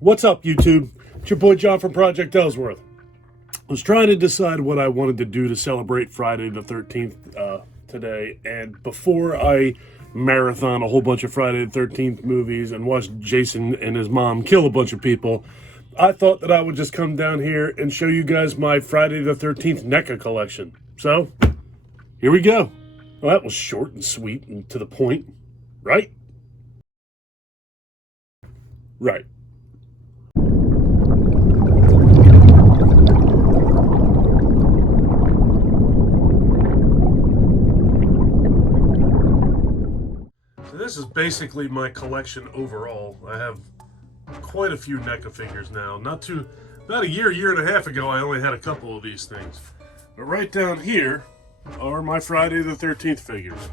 What's up, YouTube? It's your boy John from Project Ellsworth. I was trying to decide what I wanted to do to celebrate Friday the 13th today, and before I marathon a whole bunch of Friday the 13th movies and watch Jason and his mom kill a bunch of people, I thought that I would just come down here and show you guys my Friday the 13th NECA collection. So, here we go. Well, that was short and sweet and to the point, right? Right. So this is basically my collection overall. I have quite a few NECA figures now. Not a year and a half ago, I only had a couple of these things. But right down here are my Friday the 13th figures.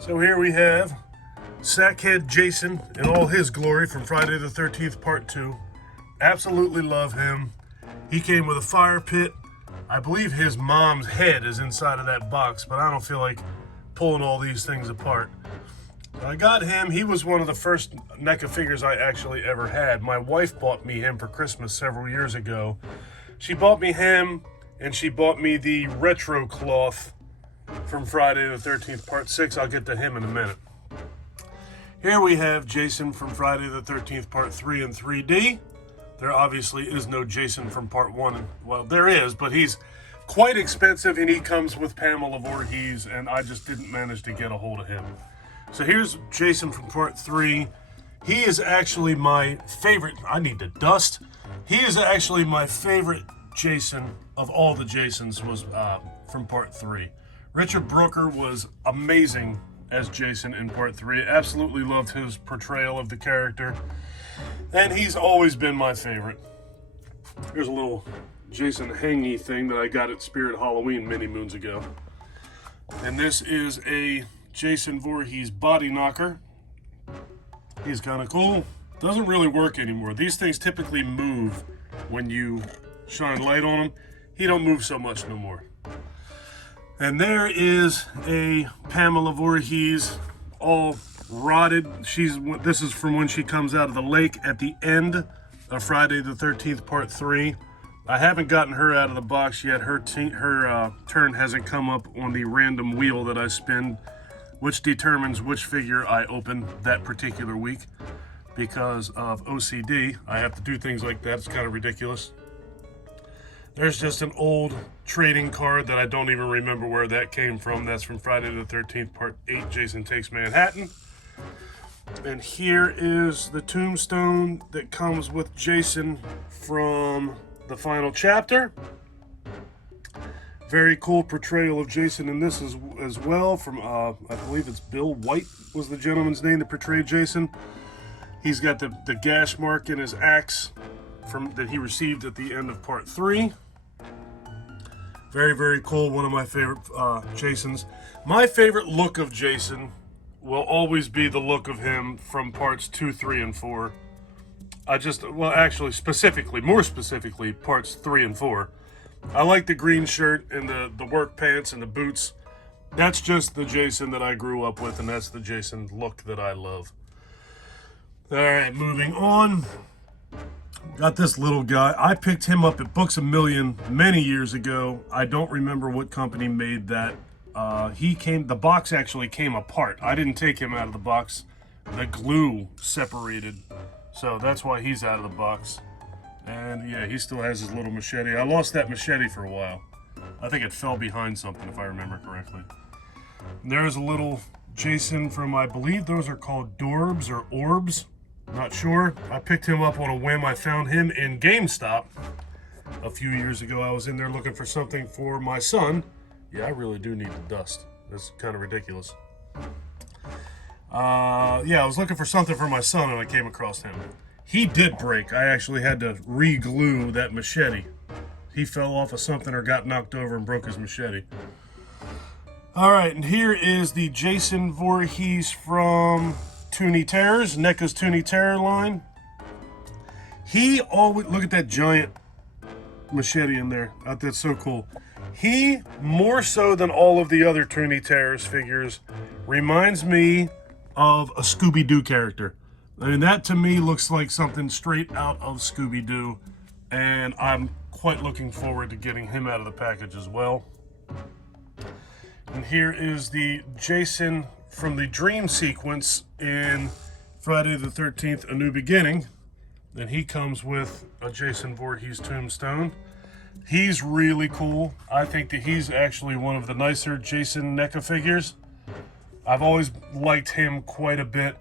So here we have Sackhead Jason in all his glory from Friday the 13th Part 2. Absolutely love him. He came with a fire pit. I believe his mom's head is inside of that box, but I don't feel like pulling all these things apart. I got him. He was one of the first NECA figures I actually ever had. My wife bought me him for Christmas several years ago. She bought me him, and she bought me the retro cloth from Friday the 13th Part 6. I'll get to him in a minute. Here we have Jason from Friday the 13th Part 3 in 3D. There obviously is no Jason from Part 1. Well, there is, but he's quite expensive, and he comes with Pamela Voorhees, and I just didn't manage to get a hold of him. So here's Jason from Part 3. He is actually my favorite. I need to dust. He is actually my favorite Jason of all the Jasons was from Part 3. Richard Brooker was amazing as Jason in Part 3. Absolutely loved his portrayal of the character. And he's always been my favorite. Here's a little Jason hangy thing that I got at Spirit Halloween many moons ago. And this is a Jason Voorhees body knocker. He's kind of cool. Doesn't really work anymore. These things typically move when you shine light on them. He don't move so much no more. And there is a Pamela Voorhees, all rotted. This is from when she comes out of the lake at the end of Friday the 13th Part 3. I haven't gotten her out of the box yet. Her turn hasn't come up on the random wheel that I spin, which determines which figure I open that particular week. Because of OCD, I have to do things like that. It's kind of ridiculous. There's just an old trading card that I don't even remember where that came from. That's from Friday the 13th Part 8, Jason Takes Manhattan. And here is the tombstone that comes with Jason from the final chapter. Very cool portrayal of Jason in this as well from, I believe it's Bill White was the gentleman's name that portrayed Jason. He's got the gash mark in his axe that he received at the end of Part 3. Very, very cool. One of my favorite Jasons. My favorite look of Jason will always be the look of him from Parts 2, 3, and 4. More specifically, Parts 3 and 4. I like the green shirt and the work pants and the boots. That's just the Jason that I grew up with, and that's the Jason look that I love. All right, moving on. Got this little guy. I picked him up at Books A Million many years ago. I don't remember what company made that. The box actually came apart. I didn't take him out of the box. The glue separated. So that's why he's out of the box. And yeah, he still has his little machete. I lost that machete for a while. I think it fell behind something, if I remember correctly. And there's a little Jason from, I believe those are called Dorbs or Orbs. Not sure. I picked him up on a whim. I found him in GameStop a few years ago. I was in there looking for something for my son. Yeah, I really do need to dust. That's kind of ridiculous. Yeah, I was looking for something for my son and I came across him. He did break. I actually had to re-glue that machete. He fell off of something or got knocked over and broke his machete. All right, and here is the Jason Voorhees from Toonie Terrors, NECA's Toonie Terror line. He always, look at that giant machete in there. That's so cool. He, more so than all of the other Toonie Terrors figures, reminds me of a Scooby-Doo character. I mean, that to me looks like something straight out of Scooby-Doo, and I'm quite looking forward to getting him out of the package as well. And here is the Jason from the dream sequence in Friday the 13th, A New Beginning. And he comes with a Jason Voorhees tombstone. He's really cool. I think that he's actually one of the nicer Jason NECA figures. I've always liked him quite a bit.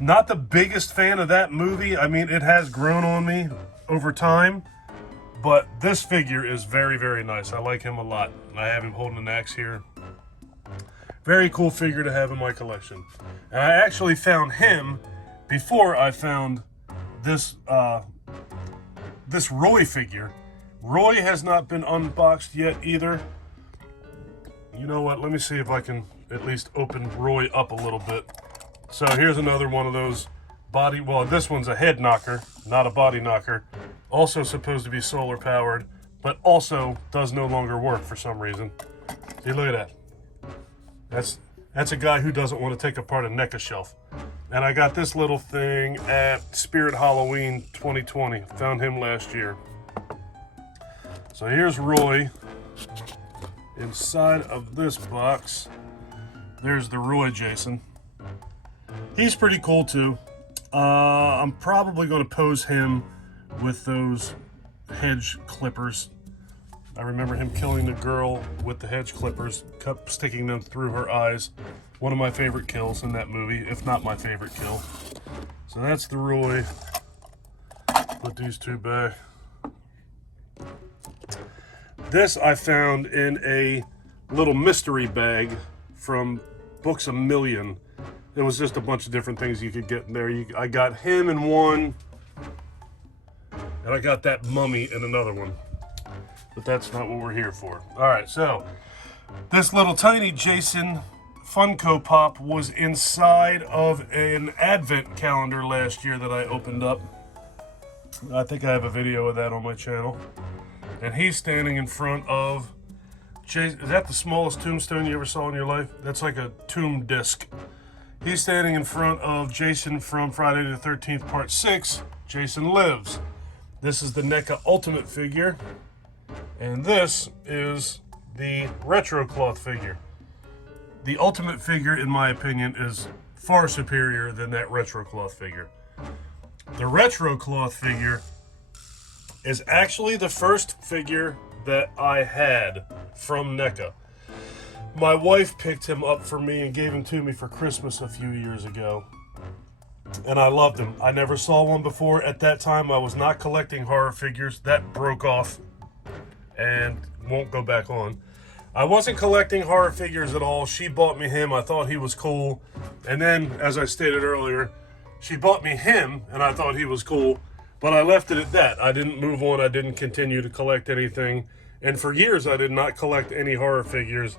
Not the biggest fan of that movie. I mean, it has grown on me over time. But this figure is very, very nice. I like him a lot. I have him holding an axe here. Very cool figure to have in my collection. And I actually found him before I found this this Roy figure. Roy has not been unboxed yet either. You know what? Let me see if I can at least open Roy up a little bit. So here's another one of those body, well, this one's a head knocker, not a body knocker. Also supposed to be solar powered, but also does no longer work for some reason. See, look at that. That's a guy who doesn't want to take apart a NECA shelf. And I got this little thing at Spirit Halloween 2020. Found him last year. So here's Roy. Inside of this box, there's the Roy Jason. He's pretty cool too. I'm probably going to pose him with those hedge clippers. I remember him killing the girl with the hedge clippers, sticking them through her eyes. One of my favorite kills in that movie, if not my favorite kill. So that's the Roy. Put these two back. This I found in a little mystery bag from Books A Million. There was just a bunch of different things you could get in there. I got him in one, and I got that mummy in another one. But that's not what we're here for. All right, so this little tiny Jason Funko Pop was inside of an advent calendar last year that I opened up. I think I have a video of that on my channel. And he's standing in front of Jason. Is that the smallest tombstone you ever saw in your life? That's like a tomb disc. He's standing in front of Jason from Friday the 13th, Part 6, Jason Lives. This is the NECA Ultimate figure. And this is the retro cloth figure. The Ultimate figure, in my opinion, is far superior than that retro cloth figure. The retro cloth figure is actually the first figure that I had from NECA. My wife picked him up for me and gave him to me for Christmas a few years ago. And I loved him. I never saw one before. At that time, I was not collecting horror figures. That broke off and won't go back on. I wasn't collecting horror figures at all. She bought me him. I thought he was cool. And then, as I stated earlier, she bought me him, and I thought he was cool. But I left it at that. I didn't move on. I didn't continue to collect anything. And for years, I did not collect any horror figures.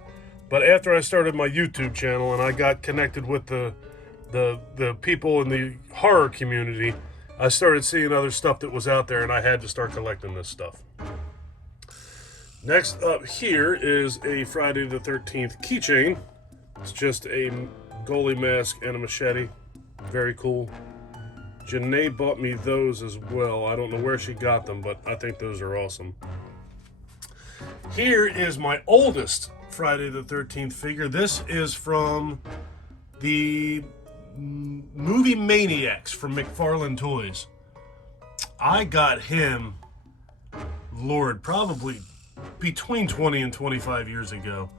But after I started my YouTube channel and I got connected with the people in the horror community, I started seeing other stuff that was out there, and I had to start collecting this stuff. Next up here is a Friday the 13th keychain. It's just a goalie mask and a machete. Very cool. Janay bought me those as well. I don't know where she got them, but I think those are awesome. Here is my oldest Friday the 13th figure. This is from the movie Maniacs from McFarlane Toys. I got him, Lord, probably between 20 and 25 years ago.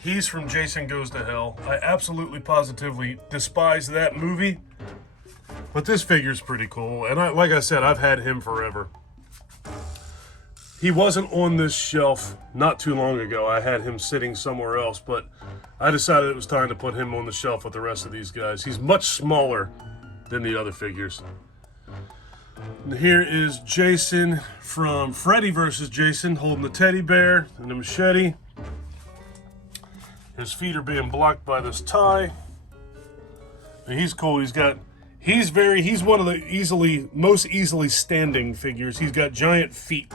He's from Jason Goes to Hell. I absolutely positively despise that movie, but this figure's pretty cool. And like I said, I've had him forever. He wasn't on this shelf not too long ago. I had him sitting somewhere else, but I decided it was time to put him on the shelf with the rest of these guys. He's much smaller than the other figures. And here is Jason from Freddy vs. Jason holding the teddy bear and the machete. His feet are being blocked by this tie. And he's cool. He's one of the most easily standing figures. He's got giant feet.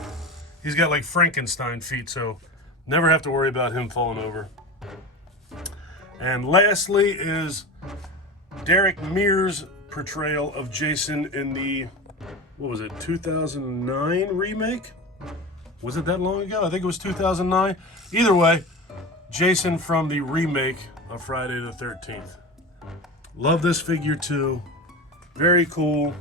He's got like Frankenstein feet, so never have to worry about him falling over. And lastly is Derek Mears' portrayal of Jason in the, what was it, 2009 remake? Was it that long ago? I think it was 2009. Either way, Jason from the remake of Friday the 13th. Love this figure too. Very cool.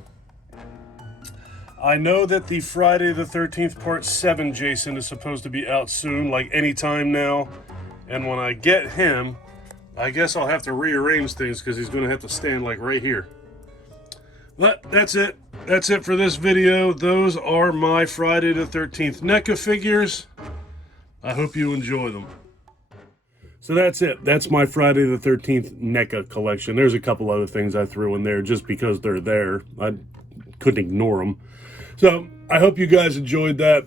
I know that the Friday the 13th Part 7 Jason is supposed to be out soon, like anytime now. And when I get him, I guess I'll have to rearrange things because he's going to have to stand like right here. But that's it. That's it for this video. Those are my Friday the 13th NECA figures. I hope you enjoy them. So that's it. That's my Friday the 13th NECA collection. There's a couple other things I threw in there just because they're there. I couldn't ignore them. So I hope you guys enjoyed that.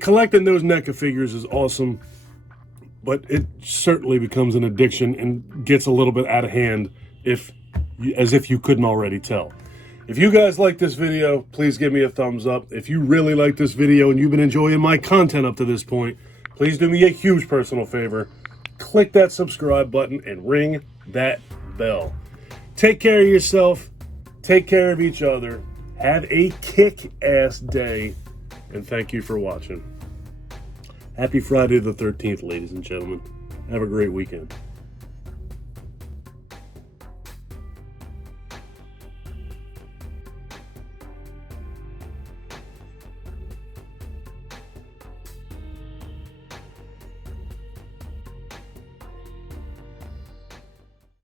Collecting those NECA figures is awesome, but it certainly becomes an addiction and gets a little bit out of hand as if you couldn't already tell. If you guys like this video, please give me a thumbs up. If you really like this video and you've been enjoying my content up to this point, please do me a huge personal favor. Click that subscribe button and ring that bell. Take care of yourself. Take care of each other. Have a kick-ass day. And thank you for watching. Happy Friday the 13th, ladies and gentlemen. Have a great weekend.